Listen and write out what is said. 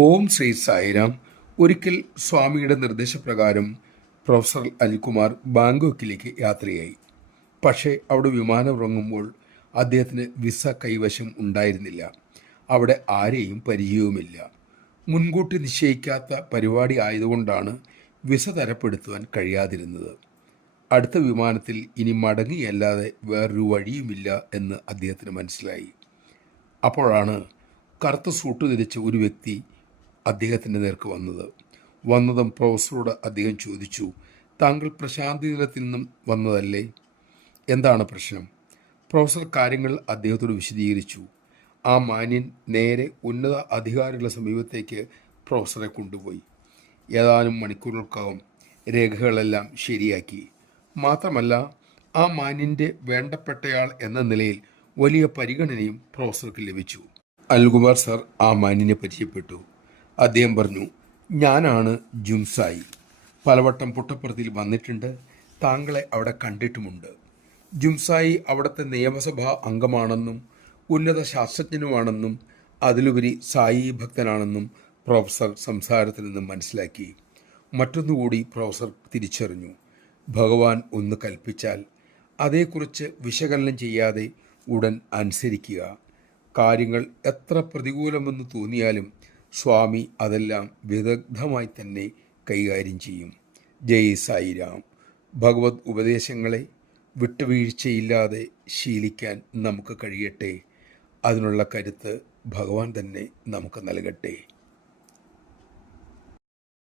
ഓം ശ്രീ സായിരാം. ഒരിക്കൽ സ്വാമിയുടെ നിർദ്ദേശപ്രകാരം പ്രൊഫസർ അനിൽകുമാർ ബാങ്കോക്കിലേക്ക് യാത്രയായി. പക്ഷേ അവിടെ വിമാനം ഇറങ്ങുമ്പോൾ അദ്ദേഹത്തിന് വിസ കൈവശം ഉണ്ടായിരുന്നില്ല. അവിടെ ആരെയും പരിചയവുമില്ല. മുൻകൂട്ടി നിശ്ചയിക്കാത്ത പരിപാടി ആയതുകൊണ്ടാണ് വിസ തരപ്പെടുത്തുവാൻ കഴിയാതിരുന്നത്. അടുത്ത വിമാനത്തിൽ ഇനി മടങ്ങിയല്ലാതെ വേറൊരു വഴിയുമില്ല എന്ന് അദ്ദേഹത്തിന് മനസ്സിലായി. അപ്പോഴാണ് കറുത്ത സൂട്ട് ധരിച്ച ഒരു വ്യക്തി അദ്ദേഹത്തിൻ്റെ നേർക്ക് വന്നതും പ്രൊഫസറോട് അദ്ദേഹം ചോദിച്ചു, താങ്കൾ പ്രശാന്തി നിലത്തിൽ നിന്നും വന്നതല്ലേ? എന്താണ് പ്രശ്നം? പ്രൊഫസർ കാര്യങ്ങൾ അദ്ദേഹത്തോട് വിശദീകരിച്ചു. ആ മാന്യൻ നേരെ ഉന്നത അധികാരികളുടെ സമീപത്തേക്ക് പ്രൊഫസറെ കൊണ്ടുപോയി. ഏതാനും മണിക്കൂറുകൾക്കകം രേഖകളെല്ലാം ശരിയാക്കി. മാത്രമല്ല, ആ മാന്യൻ്റെ വേണ്ടപ്പെട്ടയാൾ എന്ന നിലയിൽ വലിയ പരിഗണനയും പ്രൊഫസർക്ക് ലഭിച്ചു. അനിൽകുമാർ സർ ആ മാന്യനെ പരിചയപ്പെട്ടു. അദ്ദേഹം പറഞ്ഞു, ഞാനാണ് ജുംസായി. പലവട്ടം പുട്ടപ്പുറത്തിൽ വന്നിട്ടുണ്ട്. താങ്കളെ അവിടെ കണ്ടിട്ടുമുണ്ട്. ജുംസായി അവിടുത്തെ നിയമസഭാ അംഗമാണെന്നും ഉന്നത ശാസ്ത്രജ്ഞനുമാണെന്നും അതിലുപരി സായി ഭക്തനാണെന്നും പ്രൊഫസർ സംസാരത്തിൽ നിന്നും മനസ്സിലാക്കി. മറ്റൊന്നുകൂടി പ്രൊഫസർ തിരിച്ചറിഞ്ഞു. ഭഗവാൻ ഒന്ന് കൽപ്പിച്ചാൽ അതേക്കുറിച്ച് വിശകലനം ചെയ്യാതെ ഉടൻ അനുസരിക്കുക. കാര്യങ്ങൾ എത്ര പ്രതികൂലമെന്ന് തോന്നിയാലും സ്വാമി അതെല്ലാം വിദഗ്ധമായി തന്നെ കൈകാര്യം ചെയ്യും. ജയ് സായിരാം. ഭഗവത് ഉപദേശങ്ങളെ വിട്ടുവീഴ്ചയില്ലാതെ ശീലിക്കാൻ നമുക്ക് കഴിയട്ടെ. അതിനുള്ള കരുത്ത് ഭഗവാൻ തന്നെ നമുക്ക് നൽകട്ടെ.